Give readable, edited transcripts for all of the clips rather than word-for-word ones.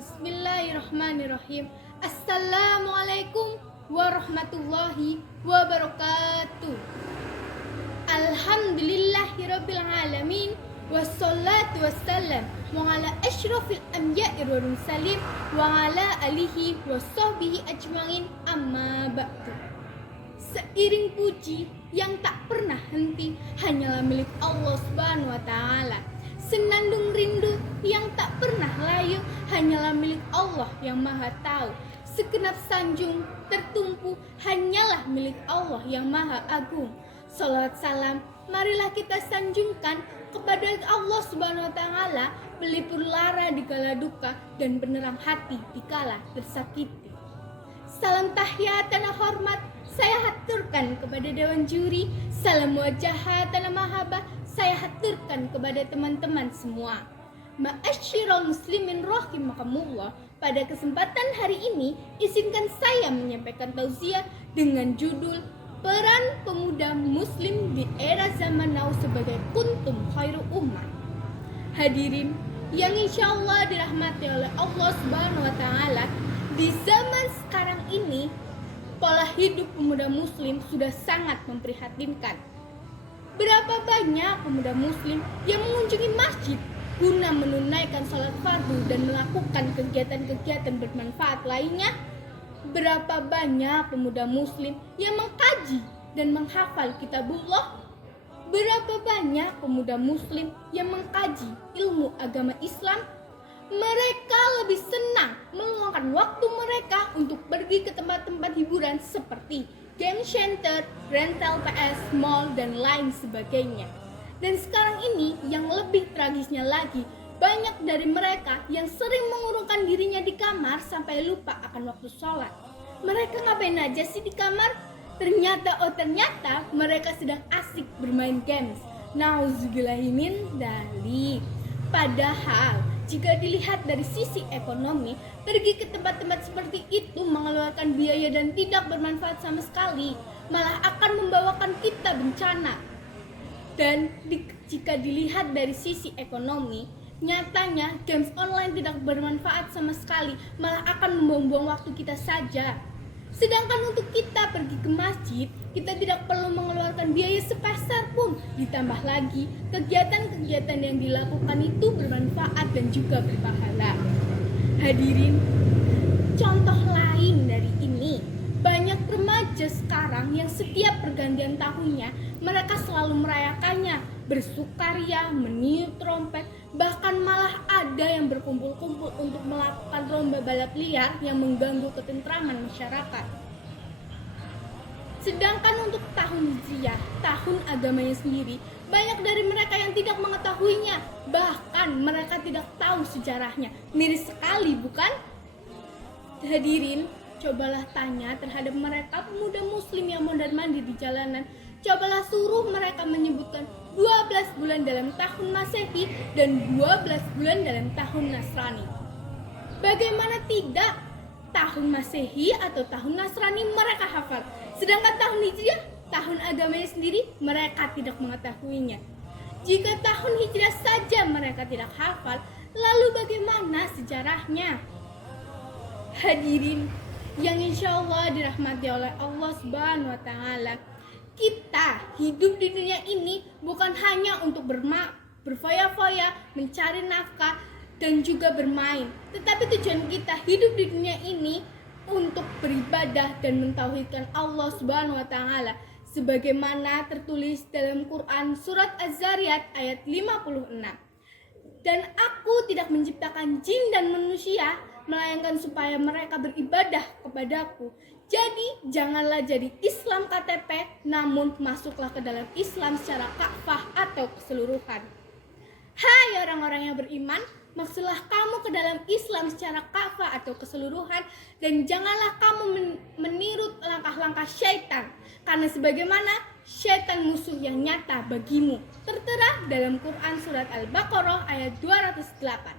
Bismillahirrahmanirrahim. Assalamualaikum warahmatullahi wabarakatuh. Alhamdulillahirabbil alamin. Wassalatu wassalam ala asyrafil anbiya'i wal mursalin wa ala alihi washabbihi ajmain, amma ba'du. Seiring puji yang tak pernah henti hanyalah milik Allah Subhanahu wa taala. Senandung rindu yang tak pernah layu hanyalah milik Allah yang Maha Tahu. Segenap sanjung tertumpu hanyalah milik Allah yang Maha Agung. Salawat salam marilah kita sanjungkan kepada Allah Subhanahu wa taala, pelipur lara di kala duka dan penerang hati di kala tersakiti. Salam tahiyat dan hormat saya haturkan kepada dewan juri. Salam wajah dan mahabbah saya haturkan kepada teman-teman semua. Ma'asyiral muslimin rahimakumullah. Pada kesempatan hari ini izinkan saya menyampaikan tausiah dengan judul Peran Pemuda Muslim di Era Zaman Now sebagai Kuntum Khairu Ummah. Hadirin yang insya Allah dirahmati oleh Allah Subhanahu wa taala, di zaman sekarang ini pola hidup pemuda muslim sudah sangat memprihatinkan. Berapa banyak pemuda muslim yang mengunjungi masjid guna menunaikan sholat fardu dan melakukan kegiatan-kegiatan bermanfaat lainnya? Berapa banyak pemuda muslim yang mengkaji dan menghafal kitabullah? Berapa banyak pemuda muslim yang mengkaji ilmu agama Islam? Mereka lebih senang meluangkan waktu mereka untuk pergi ke tempat-tempat hiburan seperti game center, rental PS, mall, dan lain sebagainya. Dan sekarang ini yang lebih tragisnya lagi, banyak dari mereka yang sering mengurungkan dirinya di kamar sampai lupa akan waktu sholat. Mereka ngapain aja sih di kamar? Ternyata mereka sedang asik bermain games. Nauzubillahimin dzalik. Padahal jika dilihat dari sisi ekonomi, pergi ke tempat-tempat seperti itu mengeluarkan biaya dan tidak bermanfaat sama sekali, malah akan membawakan kita bencana. Dan jika dilihat dari sisi ekonomi, nyatanya games online tidak bermanfaat sama sekali, malah akan membuang-buang waktu kita saja. Sedangkan untuk kita pergi ke masjid, kita tidak perlu mengeluarkan biaya sepeser pun. Ditambah lagi, kegiatan-kegiatan yang dilakukan itu bermanfaat dan juga berpahala. Hadirin, contoh lain dari ini, banyak remaja sekarang yang setiap pergantian tahunnya mereka selalu merayakannya, bersukaria, meniup trompet, bahkan malah ada yang berkumpul-kumpul untuk melakukan lomba balap liar yang mengganggu ketentraman masyarakat. Sedangkan untuk tahun hijriah, tahun agamanya sendiri, banyak dari mereka yang tidak mengetahuinya, bahkan mereka tidak tahu sejarahnya. Miris sekali, bukan? Hadirin, cobalah tanya terhadap mereka pemuda muslim yang mondar-mandir di jalanan. Cobalah suruh mereka menyebutkan 12 bulan dalam tahun Masehi dan 12 bulan dalam tahun Nasrani. Bagaimana tidak? Tahun Masehi atau tahun Nasrani mereka hafal. Sedangkan tahun Hijriah, tahun agamanya sendiri, mereka tidak mengetahuinya. Jika tahun Hijriah saja mereka tidak hafal, lalu bagaimana sejarahnya? Hadirin yang insya Allah dirahmati oleh Allah Subhanahu wa taala, kita hidup di dunia ini bukan hanya untuk berfoya-foya, mencari nafkah, dan juga bermain. Tetapi tujuan kita hidup di dunia ini untuk beribadah dan mentauhidkan Allah Subhanahu wa taala. Sebagaimana tertulis dalam Quran surat Az-Zariyat ayat 56. Dan aku tidak menciptakan jin dan manusia melainkan supaya mereka beribadah kepadaku. Jadi janganlah jadi Islam KTP, namun masuklah ke dalam Islam secara kafah atau keseluruhan. Hai orang-orang yang beriman, masuklah kamu ke dalam Islam secara kafah atau keseluruhan, dan janganlah kamu meniru langkah-langkah syaitan, karena sebagaimana syaitan musuh yang nyata bagimu. Tertera dalam Quran surat Al-Baqarah ayat 208.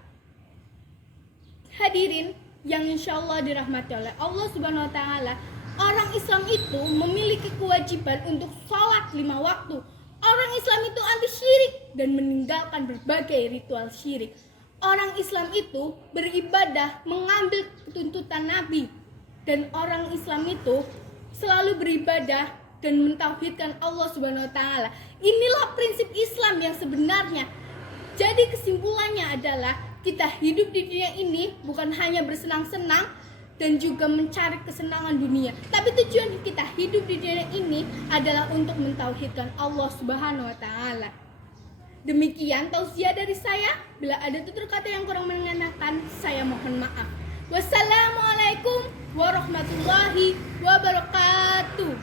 Hadirin yang insya Allah dirahmati oleh Allah Subhanahu wa taala, orang Islam itu memiliki kewajiban untuk sholat 5 waktu. Orang Islam itu anti syirik dan meninggalkan berbagai ritual syirik. Orang Islam itu beribadah mengambil tuntutan Nabi, dan orang Islam itu selalu beribadah dan mentauhidkan Allah Subhanahu wa taala. Inilah prinsip Islam yang sebenarnya. Jadi kesimpulannya adalah kita hidup di dunia ini bukan hanya bersenang-senang dan juga mencari kesenangan dunia, tapi tujuan kita hidup di dunia ini adalah untuk mentauhidkan Allah Subhanahu wa taala. Demikian tausiah dari saya. Bila ada tutur kata yang kurang mengenakan, saya mohon maaf. Wassalamualaikum warahmatullahi wabarakatuh.